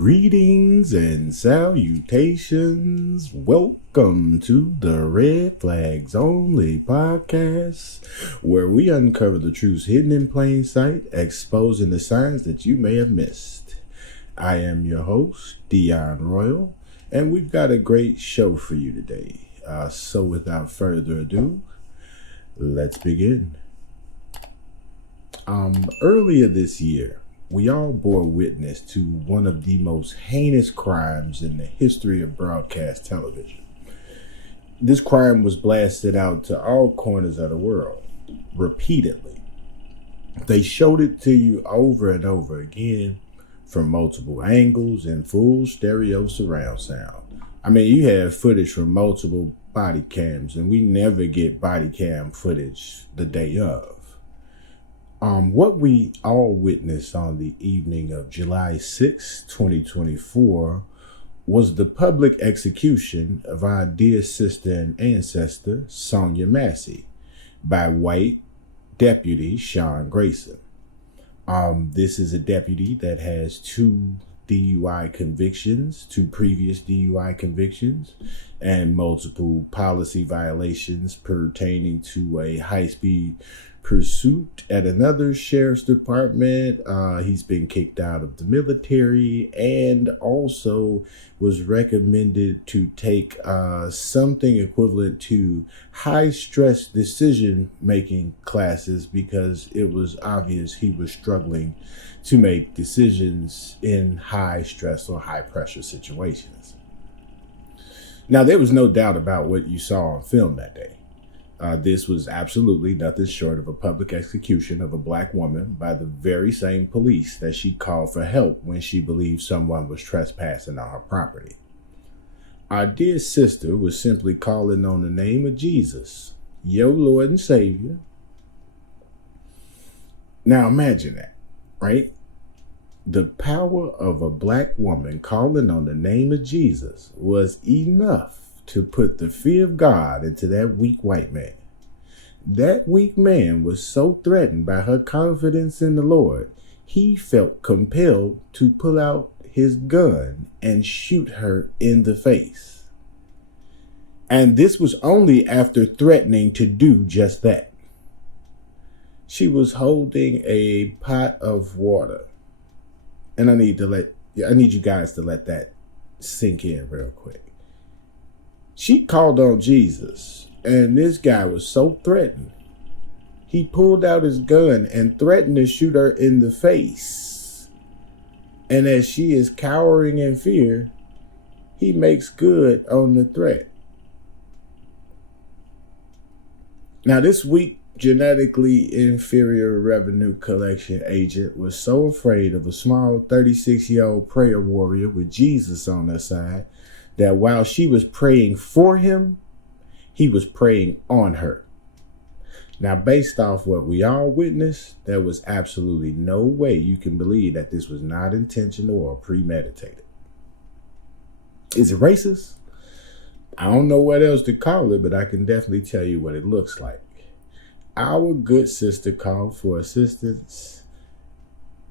Greetings and salutations. Welcome to the Red Flags Only podcast, where we uncover the truths hidden in plain sight, exposing the signs that you may have missed. I am your host, Dion Royal, and we've got a great show for you today. So without further ado, let's begin. Earlier this year, we all bore witness to one of the most heinous crimes in the history of broadcast television. This crime was blasted out to all corners of the world, repeatedly. They showed it to you over and over again from multiple angles and full stereo surround sound. I mean, you have footage from multiple body cams, and we never get body cam footage the day of. What we all witnessed on the evening of July 6, 2024, was the public execution of our dear sister and ancestor, Sonya Massey, by white deputy Sean Grayson. This is a deputy that has two previous DUI convictions, and multiple policy violations pertaining to a high-speed pursuit at another sheriff's department. He's been kicked out of the military and also was recommended to take something equivalent to high-stress decision-making classes because it was obvious he was struggling to make decisions in high-stress or high-pressure situations. Now, there was no doubt about what you saw on film that day. This was absolutely nothing short of a public execution of a black woman by the very same police that she called for help when she believed someone was trespassing on her property. Our dear sister was simply calling on the name of Jesus, your Lord and Savior. Now imagine that, right? The power of a black woman calling on the name of Jesus was enough to put the fear of God into that weak white man. That weak man was so threatened by her confidence in the Lord, he felt compelled to pull out his gun and shoot her in the face. And this was only after threatening to do just that. She was holding a pot of water. And I need you guys to let that sink in real quick. She called on Jesus, and this guy was so threatened. He pulled out his gun and threatened to shoot her in the face. And as she is cowering in fear, he makes good on the threat. Now, this weak, genetically inferior revenue collection agent was so afraid of a small 36-year-old prayer warrior with Jesus on her side that while she was praying for him, he was praying on her. Now, based off what we all witnessed, there was absolutely no way you can believe that this was not intentional or premeditated. Is it racist? I don't know what else to call it, but I can definitely tell you what it looks like. Our good sister called for assistance.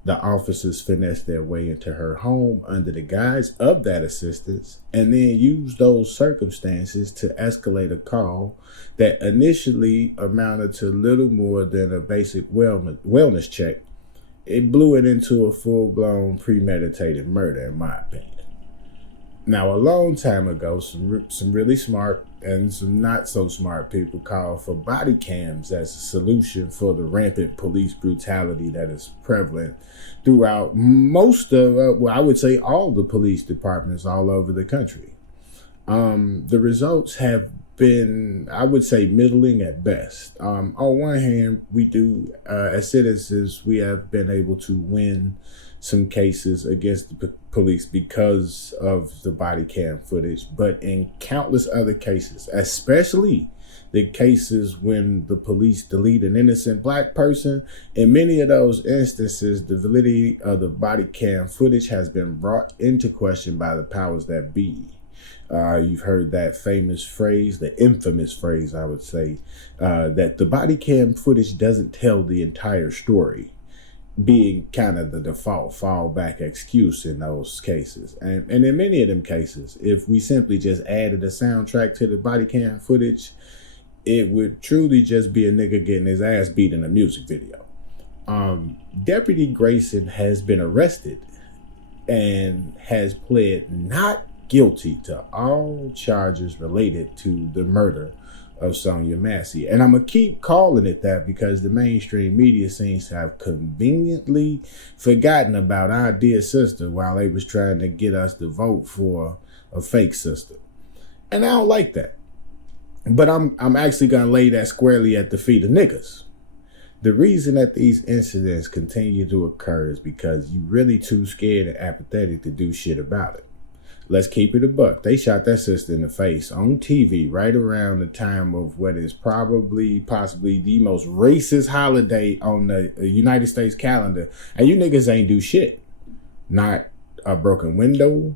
The officers finessed their way into her home under the guise of that assistance and then used those circumstances to escalate a call that initially amounted to little more than a basic wellness check. It blew it into a full-blown premeditated murder, in my opinion. Now, a long time ago, some really smart and some not so smart people called for body cams as a solution for the rampant police brutality that is prevalent throughout most of, I would say all the police departments all over the country. The results have been, I would say, middling at best. On one hand, we do, as citizens, we have been able to win some cases against the police because of the body cam footage, but in countless other cases, especially the cases when the police delete an innocent black person, in many of those instances, the validity of the body cam footage has been brought into question by the powers that be. You've heard that famous phrase, the infamous phrase, I would say, that the body cam footage doesn't tell the entire story. being kind of the default fallback excuse in those cases. And in many of them cases, if we simply just added a soundtrack to the body cam footage, it would truly just be a nigga getting his ass beat in a music video. Deputy Grayson has been arrested and has pled not guilty to all charges related to the murder of Sonya Massey. And I'm going to keep calling it that because the mainstream media seems to have conveniently forgotten about our dear sister while they was trying to get us to vote for a fake sister. And I don't like that. But I'm actually going to lay that squarely at the feet of niggas. The reason that these incidents continue to occur is because you really too scared and apathetic to do shit about it. Let's keep it a buck. They shot that sister in the face on TV right around the time of what is possibly the most racist holiday on the United States calendar. And you niggas ain't do shit. Not a broken window.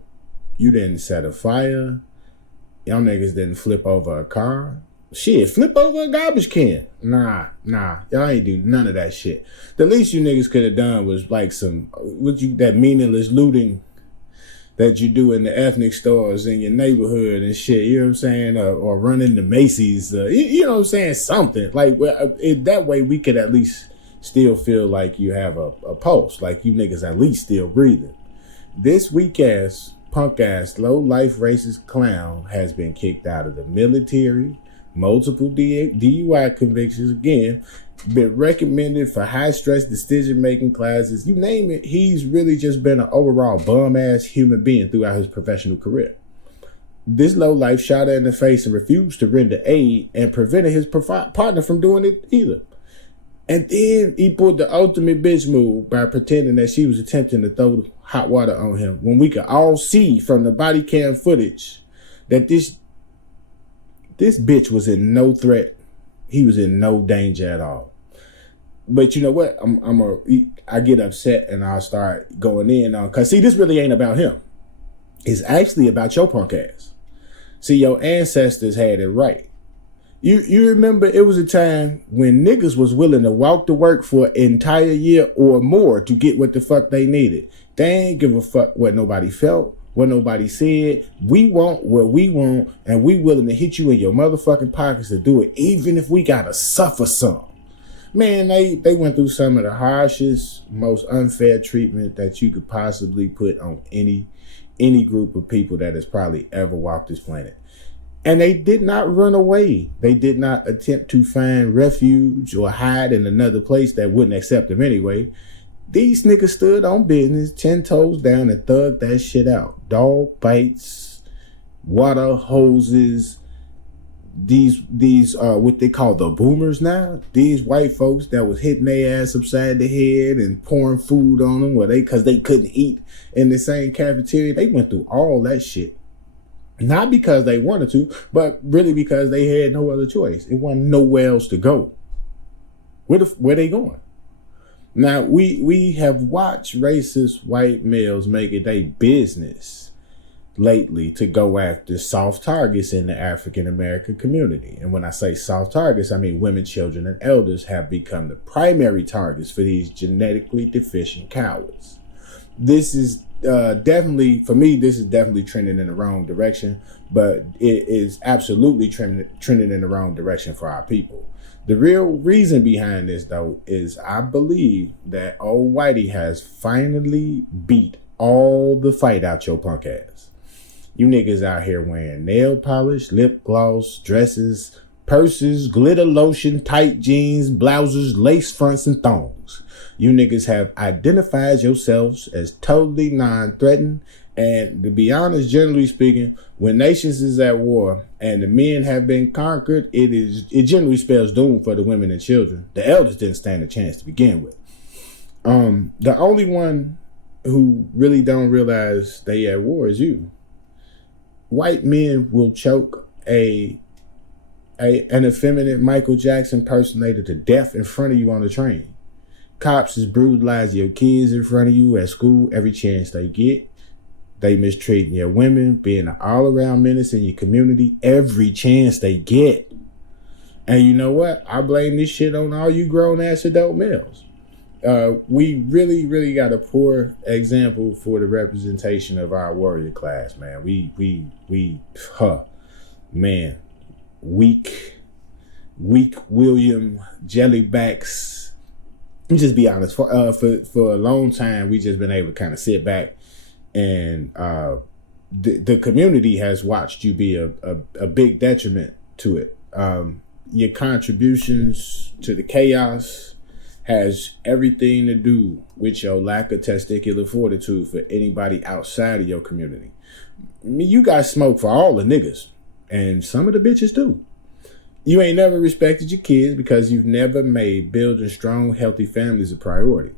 You didn't set a fire. Y'all niggas didn't flip over a car. Shit, flip over a garbage can. Nah. Y'all ain't do none of that shit. The least you niggas could have done was like that meaningless looting that you do in the ethnic stores in your neighborhood and shit, you know what I'm saying? Or running the Macy's, you know what I'm saying? Something. Like, that way we could at least still feel like you have a pulse, like you niggas at least still breathing. This weak-ass, punk-ass, low-life racist clown has been kicked out of the military, multiple DUI convictions, again, been recommended for high-stress decision-making classes. You name it, he's really just been an overall bum-ass human being throughout his professional career. This lowlife shot her in the face and refused to render aid and prevented his partner from doing it either. And then he pulled the ultimate bitch move by pretending that she was attempting to throw hot water on him when we could all see from the body cam footage that this bitch was in no threat. He was in no danger at all. But you know what? I get upset and I'll start going in on, cause see, this really ain't about him. It's actually about your punk ass. See, your ancestors had it right. You remember it was a time when niggas was willing to walk to work for an entire year or more to get what the fuck they needed. They ain't give a fuck what nobody felt, what nobody said. We want what we want, and we willing to hit you in your motherfucking pockets to do it, even if we gotta suffer some. Man, they went through some of the harshest, most unfair treatment that you could possibly put on any group of people that has probably ever walked this planet. And they did not run away. They did not attempt to find refuge or hide in another place that wouldn't accept them anyway. These niggas stood on business, 10 toes down, and thugged that shit out. Dog bites, water hoses, these what they call the boomers now. These white folks that was hitting their ass upside the head and pouring food on them because they couldn't eat in the same cafeteria. They went through all that shit. Not because they wanted to, but really because they had no other choice. It wasn't nowhere else to go. Where they going? Now, we have watched racist white males make it their business lately to go after soft targets in the African American community. And when I say soft targets, I mean women, children, and elders have become the primary targets for these genetically deficient cowards. This is definitely, for me, this is definitely trending in the wrong direction, but it is absolutely trending in the wrong direction for our people. The real reason behind this, though, is I believe that old Whitey has finally beat all the fight out your punk ass. You niggas out here wearing nail polish, lip gloss, dresses, purses, glitter lotion, tight jeans, blouses, lace fronts, and thongs. You niggas have identified yourselves as totally non-threatened. And to be honest, generally speaking, when nations is at war and the men have been conquered, it generally spells doom for the women and children. The elders didn't stand a chance to begin with. The only one who really don't realize they at war is you. White men will choke an effeminate Michael Jackson impersonator to death in front of you on the train. Cops is brutalizing your kids in front of you at school every chance they get. They mistreating your women, being an all-around menace in your community every chance they get. And you know what? I blame this shit on all you grown-ass adult males. We really got a poor example for the representation of our warrior class, man. Man, weak William Jellybacks. Let me just be honest. For a long time, we just been able to kind of sit back, and the community has watched you be a big detriment to it. Your contributions to the chaos has everything to do with your lack of testicular fortitude for anybody outside of your community. I mean, you got smoke for all the niggas, and some of the bitches too. You ain't never respected your kids because you've never made building strong, healthy families a priority.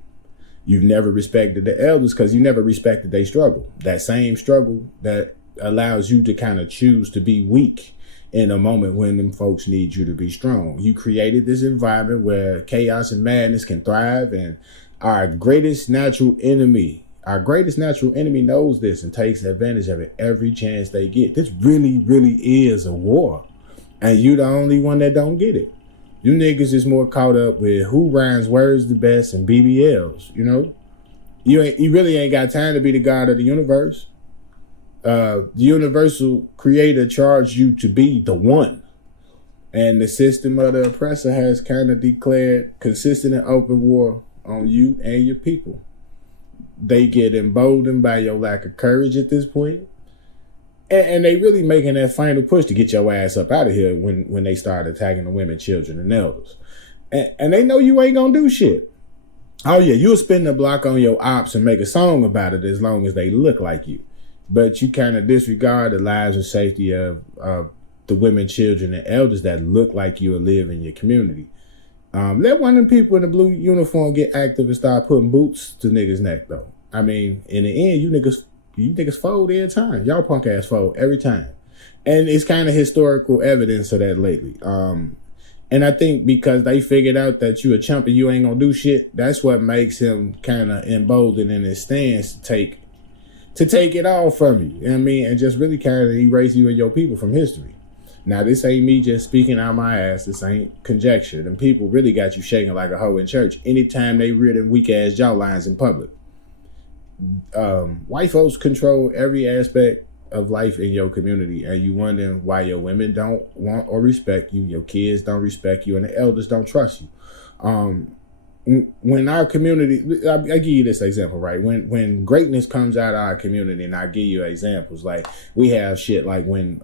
You've never respected the elders because you never respected their struggle. That same struggle that allows you to kind of choose to be weak in a moment when them folks need you to be strong. You created this environment where chaos and madness can thrive, and our greatest natural enemy knows this and takes advantage of it every chance they get. This really is a war. And you the only one that don't get it. You niggas is more caught up with who rhymes words the best and BBLs, you know? You really ain't got time to be the god of the universe. The universal creator charged you to be the one. And the system of the oppressor has kind of declared consistent and open war on you and your people. They get emboldened by your lack of courage at this point. And they really making that final push to get your ass up out of here when they start attacking the women, children, and elders. And they know you ain't gonna do shit. Oh yeah, you'll spin the block on your ops and make a song about it as long as they look like you. But you kind of disregard the lives and safety of the women, children, and elders that look like you and live in your community. Let one of them people in the blue uniform get active and start putting boots to niggas' neck, though. I mean, in the end, you niggas fold every time. Y'all punk ass fold every time. And it's kind of historical evidence of that lately. And I think because they figured out that you a chump and you ain't gonna do shit, that's what makes him kind of emboldened in his stance to take it all from you. You know what I mean? And just really kind of erase you and your people from history. Now, this ain't me just speaking out my ass. This ain't conjecture. Them people really got you shaking like a hoe in church anytime they rear them weak ass jawlines in public. White folks control every aspect of life in your community, and you wondering why your women don't want or respect you, your kids don't respect you, and the elders don't trust you. When our community, I give you this example, right? When greatness comes out of our community, and I give you examples, like we have shit like when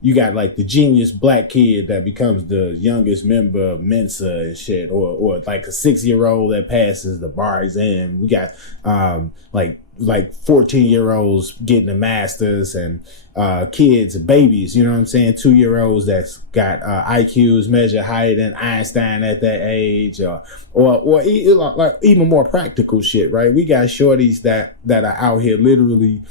you got like the genius black kid that becomes the youngest member of Mensa and shit, or like a 6-year-old that passes the bar exam. We got like 14-year-olds getting a master's, and kids, babies, you know what I'm saying, 2-year-olds that's got IQs measure higher than Einstein at that age, or like even more practical shit, right? We got shorties that are out here literally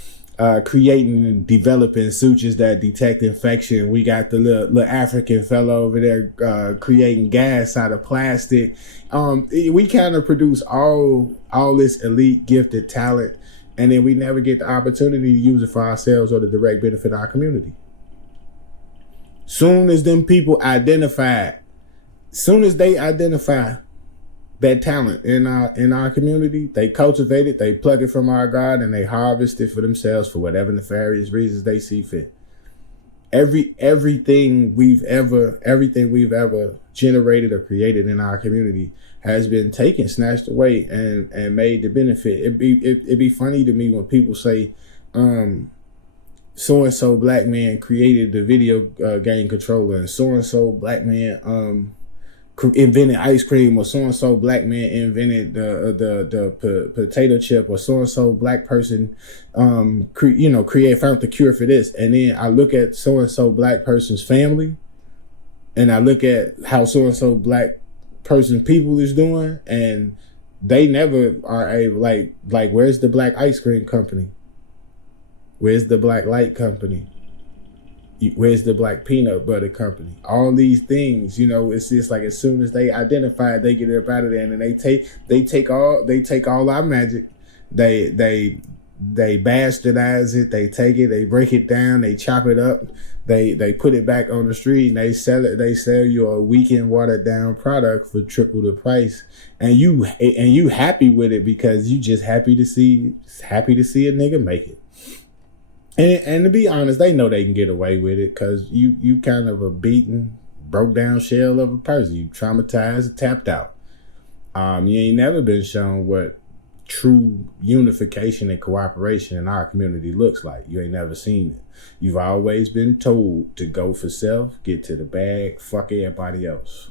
creating and developing sutures that detect infection. We got the little African fellow over there creating gas out of plastic. We kind of produce all this elite gifted talent, and then we never get the opportunity to use it for ourselves or the direct benefit of our community. Soon as them people identify that talent in our community, they cultivate it, they pluck it from our God, and they harvest it for themselves for whatever nefarious reasons they see fit. Everything we've ever generated or created in our community has been taken, snatched away, and made to benefit. It'd be funny to me when people say, so and so black man created the video game controller, and so and so black man invented ice cream, or so and so black man invented the potato chip, or so and so black person found the cure for this. And then I look at so and so black person's family, and I look at how so and so black person people is doing, and they never are able, like where's the black ice cream company? Where's the black light company? Where's the black peanut butter company? All these things, it's just like as soon as they identify it, they get it up out of there, and then they take all our magic. They They bastardize it, they take it, they break it down, they chop it up, they put it back on the street and they sell it. They sell you a weakened, watered down product for triple the price, and you happy with it because you just happy to see a nigga make it. And to be honest, they know they can get away with it because you kind of a beaten, broke down shell of a person. You traumatized, tapped out. You ain't never been shown what true unification and cooperation in our community looks like. You ain't never seen it. You've always been told to go for self, get to the bag, fuck everybody else.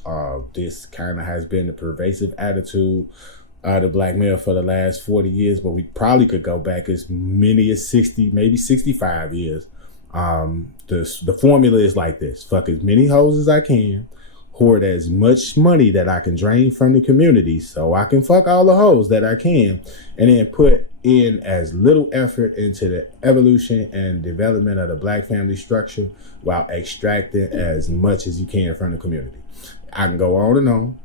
This kind of has been the pervasive attitude of the black male for the last 40 years, but we probably could go back as many as 60, maybe 65 years. The formula is like this: fuck as many hoes as I can, hoard as much money that I can drain from the community so I can fuck all the hoes that I can, and then put in as little effort into the evolution and development of the black family structure while extracting as much as you can from the community. I can go on and on,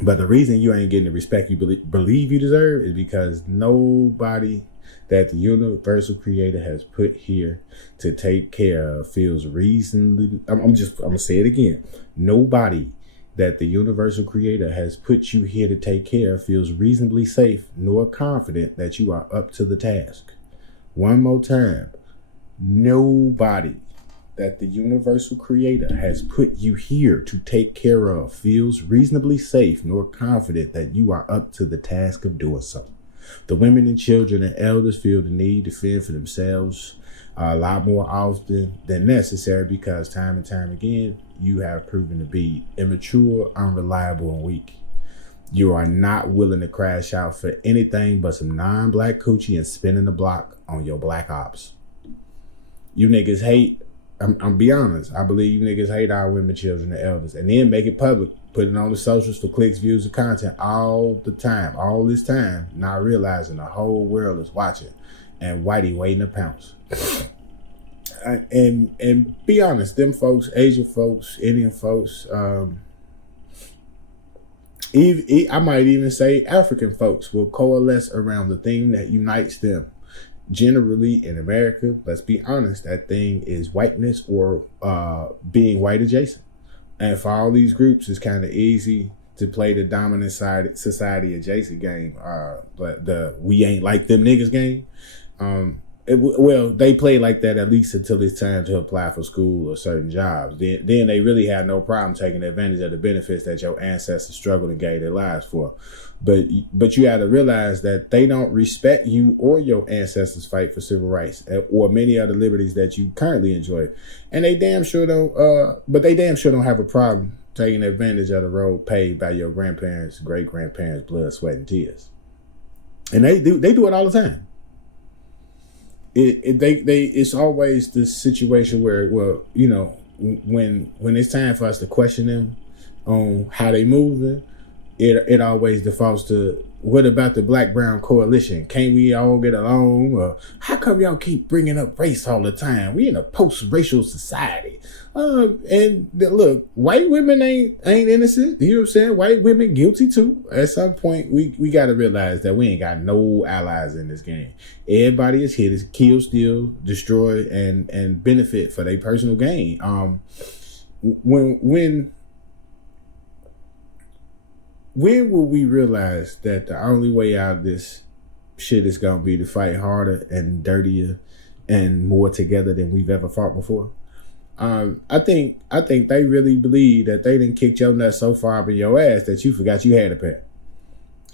but the reason you ain't getting the respect you believe you deserve is because nobody that the universal creator has put here to take care of feels reasonably, I'm gonna say it again. Nobody that the universal creator has put you here to take care of feels reasonably safe nor confident that you are up to the task. One more time. Nobody that the universal creator has put you here to take care of feels reasonably safe nor confident that you are up to the task of doing so. The women and children and elders feel the need to fend for themselves a lot more often than necessary because time and time again, you have proven to be immature, unreliable, and weak. You are not willing to crash out for anything but some non-black coochie and spinning the block on your black ops. You niggas hate, I'm be honest, I believe you niggas hate our women, children, and elders, and then make it public. Put it on the socials for clicks, views, and content all the time, all this time, not realizing the whole world is watching and Whitey waiting to pounce. And be honest, them folks, Asian folks, Indian folks, I might even say African folks will coalesce around the thing that unites them. Generally in America, let's be honest, that thing is whiteness or being white adjacent. And for all these groups, it's kind of easy to play the dominant side society adjacent game, but the we ain't like them niggas game. Well, they play like that at least until it's time to apply for school or certain jobs. Then they really have no problem taking advantage of the benefits that your ancestors struggled and gave their lives for. But you got to realize that they don't respect you or your ancestors' fight for civil rights or many other liberties that you currently enjoy, and they damn sure don't. But they damn sure don't have a problem taking advantage of the road paved by your grandparents, great grandparents' blood, sweat, and tears. And they do it all the time. It's always the situation where, well, you know, when it's time for us to question them on how they moving, it always defaults to, what about the black-brown coalition? Can't we all get along? Or how come y'all keep bringing up race all the time? We in a post-racial society. And look, white women ain't innocent. You know what I'm saying? White women guilty too. At some point, we got to realize that we ain't got no allies in this game. Everybody is here to kill, steal, destroy, and benefit for their personal gain. When will we realize that the only way out of this shit is going to be to fight harder and dirtier and more together than we've ever fought before? I think they really believe that they done kicked your nuts so far up in your ass that you forgot you had a pair.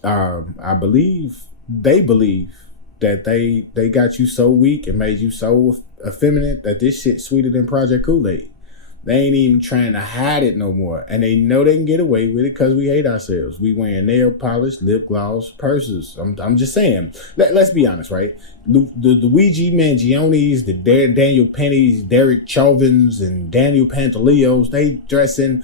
I believe they believe that they got you so weak and made you so effeminate that this shit sweeter than Project Kool-Aid. They ain't even trying to hide it no more. And they know they can get away with it because we hate ourselves. We wearing nail polish, lip gloss, purses. I'm just saying. Let's be honest, right? The Luigi Mangionis, the Daniel Pennies, Derek Chauvins, and Daniel Pantaleos, they dressing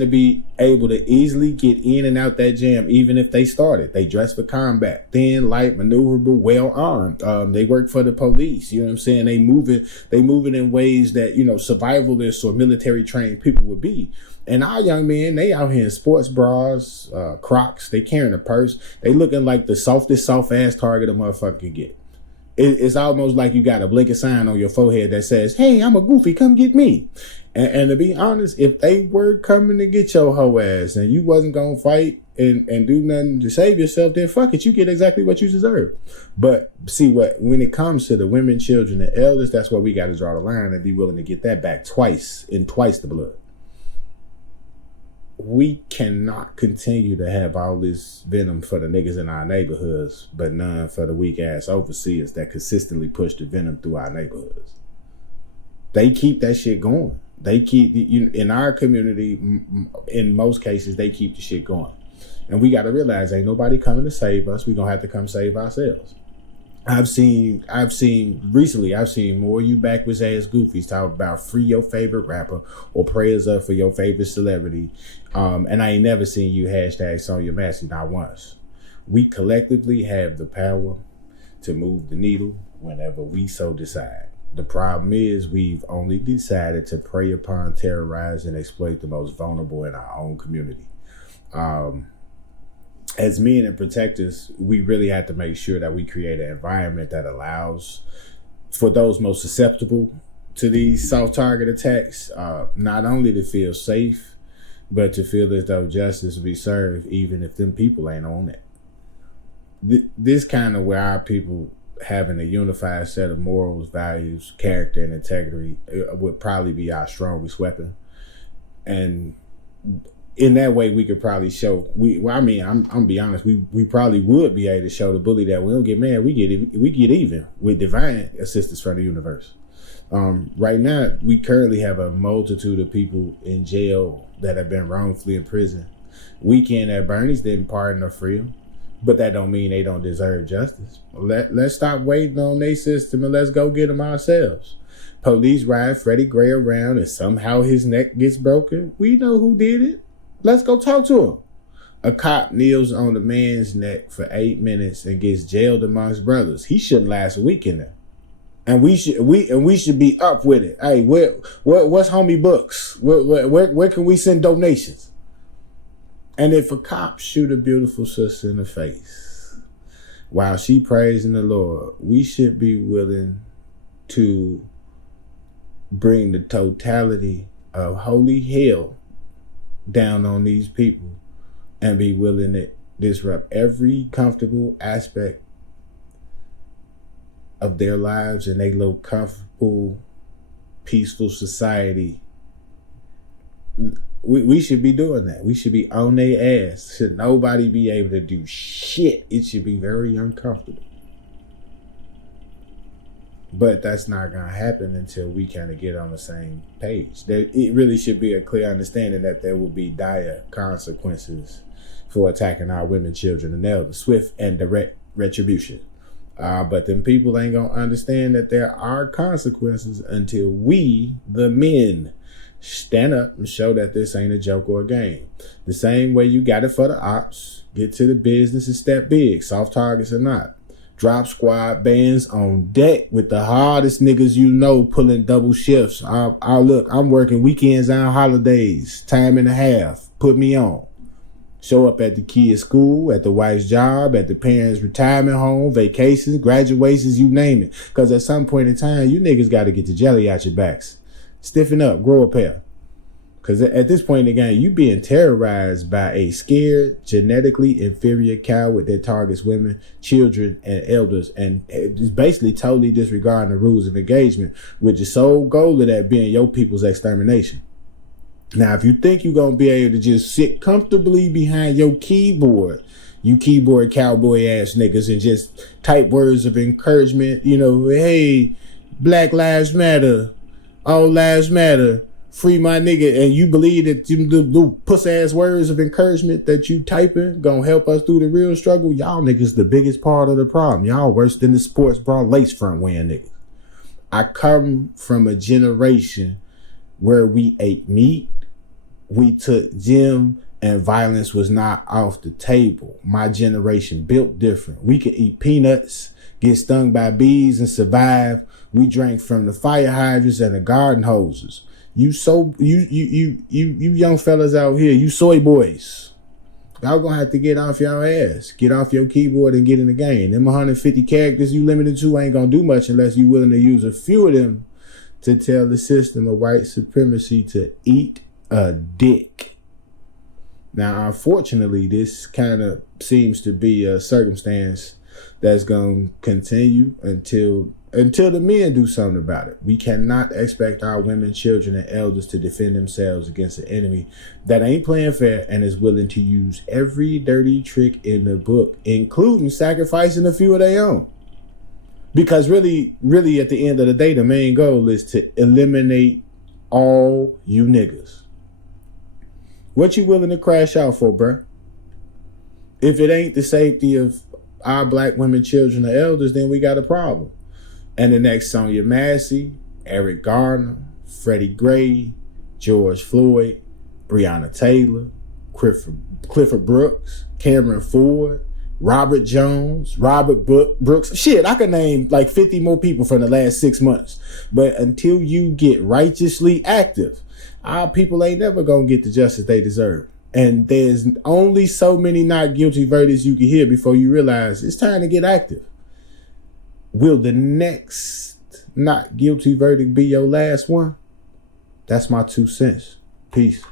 to be able to easily get in and out that jam, even if they started. They dress for combat, thin, light, maneuverable, well armed. They work for the police. You know what I'm saying? They moving in ways that, you know, survivalists or military trained people would be. And our young men, they out here in sports bras, Crocs. They carrying a purse. They looking like the softest soft ass target a motherfucker can get. It's almost like you got a blinking sign on your forehead that says, hey, I'm a goofy, come get me. And to be honest, if they were coming to get your hoe ass and you wasn't going to fight and do nothing to save yourself, then fuck it, you get exactly what you deserve. But see, when it comes to the women, children, and elders, that's where we got to draw the line and be willing to get that back twice the blood. We cannot continue to have all this venom for the niggas in our neighborhoods, but none for the weak ass overseers that consistently push the venom through our neighborhoods. They keep that shit going. They keep, in our community, in most cases, they keep the shit going. And we got to realize ain't nobody coming to save us. We're going to have to come save ourselves. I've seen more you backwards ass goofies talk about free your favorite rapper or prayers up for your favorite celebrity. And I ain't never seen you hashtag Sonya Massey, not once. We collectively have the power to move the needle whenever we so decide. The problem is we've only decided to prey upon, terrorize, and exploit the most vulnerable in our own community. As men and protectors, we really have to make sure that we create an environment that allows for those most susceptible to these soft target attacks, not only to feel safe, but to feel as though justice will be served, even if them people ain't on it. This kind of where our people having a unified set of morals, values, character, and integrity would probably be our strongest weapon. And in that way, we could probably show. I'm be honest. We probably would be able to show the bully that we don't get mad. We get even with divine assistance from the universe. Right now, we currently have a multitude of people in jail that have been wrongfully in prison. Weekend at Bernie's didn't pardon or free them, but that don't mean they don't deserve justice. Let's stop waiting on their system and let's go get them ourselves. Police ride Freddie Gray around and somehow his neck gets broken. We know who did it. Let's go talk to him. A cop kneels on the man's neck for 8 minutes and gets jailed amongst brothers. He shouldn't last a week in there. And we should be up with it. Hey, what's homie books? Where can we send donations? And if a cop shoot a beautiful sister in the face while she praising the Lord, we should be willing to bring the totality of holy hell down on these people and be willing to disrupt every comfortable aspect of their lives and their little comfortable, peaceful society. We should be doing that. We should be on their ass. Should nobody be able to do shit. It should be very uncomfortable. But that's not going to happen until we kind of get on the same page. It really should be a clear understanding that there will be dire consequences for attacking our women, children, and elders. Swift and direct retribution. But them people ain't going to understand that there are consequences until we, the men, stand up and show that this ain't a joke or a game. The same way you got it for the ops. Get to the business and step big, soft targets or not. Drop squad bands on deck with the hardest niggas you know pulling double shifts. Look, I'm working weekends and holidays, time and a half. Put me on. Show up at the kid's school, at the wife's job, at the parents' retirement home, vacations, graduations, you name it. Because at some point in time, you niggas got to get the jelly out your backs. Stiffen up, grow a pair. Because at this point in the game, you being terrorized by a scared, genetically inferior coward that targets women, children, and elders, and is basically totally disregarding the rules of engagement, with the sole goal of that being your people's extermination. Now, if you think you're going to be able to just sit comfortably behind your keyboard, you keyboard cowboy ass niggas, and just type words of encouragement, hey, Black Lives Matter, all lives matter, free my nigga, and you believe that the puss ass words of encouragement that you typing gonna help us through the real struggle, y'all niggas the biggest part of the problem. Y'all worse than the sports bra lace front wearing niggas. I come from a generation where we ate meat, we took gym, and violence was not off the table. My generation built different. We could eat peanuts, get stung by bees, and survive. We drank from the fire hydrants and the garden hoses. You young fellas out here, you soy boys. Y'all gonna have to get off y'all ass. Get off your keyboard and get in the game. Them 150 characters you limited to ain't gonna do much unless you willing to use a few of them to tell the system of white supremacy to eat a dick. Now, unfortunately, this kind of seems to be a circumstance that's going to continue until the men do something about it. We cannot expect our women, children, and elders to defend themselves against an enemy that ain't playing fair and is willing to use every dirty trick in the book, including sacrificing a few of their own. Because really, at the end of the day, the main goal is to eliminate all you niggas. What you willing to crash out for, bruh? If it ain't the safety of our black women, children, or elders, then we got a problem. And the next Sonya Massey, Eric Garner, Freddie Gray, George Floyd, Breonna Taylor, Clifford Brooks, Cameron Ford, Robert Jones, Robert Brooks. Shit, I could name like 50 more people from the last 6 months. But until you get righteously active, our people ain't never gonna get the justice they deserve. And there's only so many not guilty verdicts you can hear before you realize it's time to get active. Will the next not guilty verdict be your last one? That's my 2 cents. Peace.